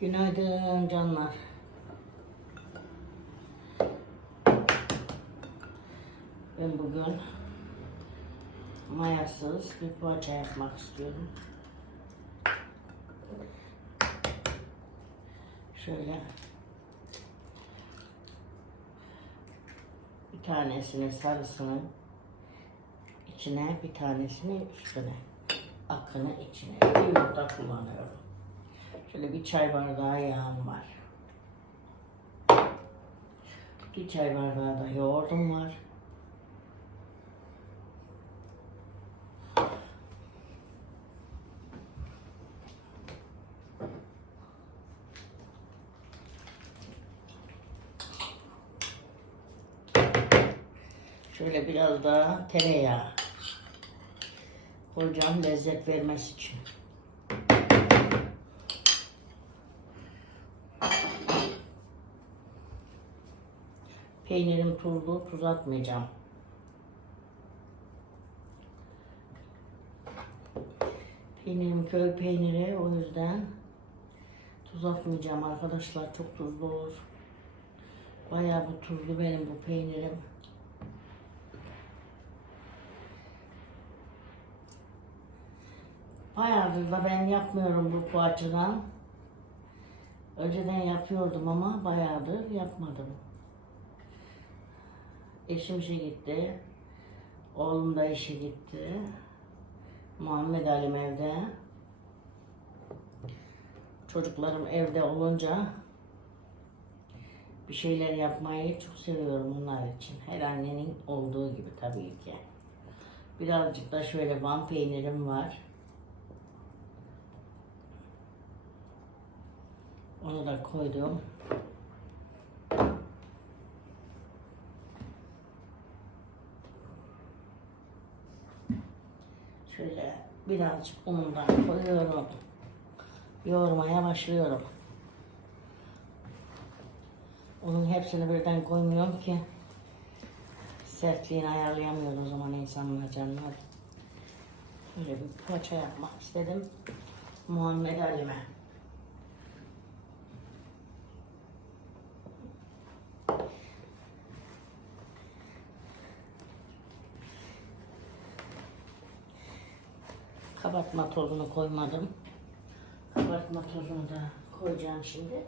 Günaydın canlar. Ben bugün mayasız bir poğaça yapmak istiyorum. Şöyle bir tanesini sarısını içine bir tanesini üstüne akını içine bir yumurta kullanıyorum. Şöyle bir çay bardağı yağım var. Bir çay bardağı da yoğurdum var. Şöyle biraz daha tereyağı koyacağım lezzet vermesi için. Peynirim tuzlu, tuz atmayacağım. Peynirim köy peyniri o yüzden tuz atmayacağım arkadaşlar çok tuzlu olur. Bayağı bu tuzlu benim bu peynirim. Bayağıdır da ben yapmıyorum bu poğaçadan. Önceden yapıyordum ama bayağıdır yapmadım. Eşim işe gitti. Oğlum da işe gitti. Muhammed Alim evde. Çocuklarım evde olunca bir şeyler yapmayı çok seviyorum onlar için. Her annenin olduğu gibi tabii ki. Birazcık da şöyle van peynirim var. Onu da koydum. Şöyle birazcık unundan koyuyorum. Yoğurmaya başlıyorum. Unun hepsini birden koymuyorum ki sertliğini ayarlayamıyor o zaman insanlar canlar. Böyle bir poğaça yapmak istedim. Muhammed Ali'me. Kabartma tozunu koymadım. Kabartma tozunu da koyacağım şimdi.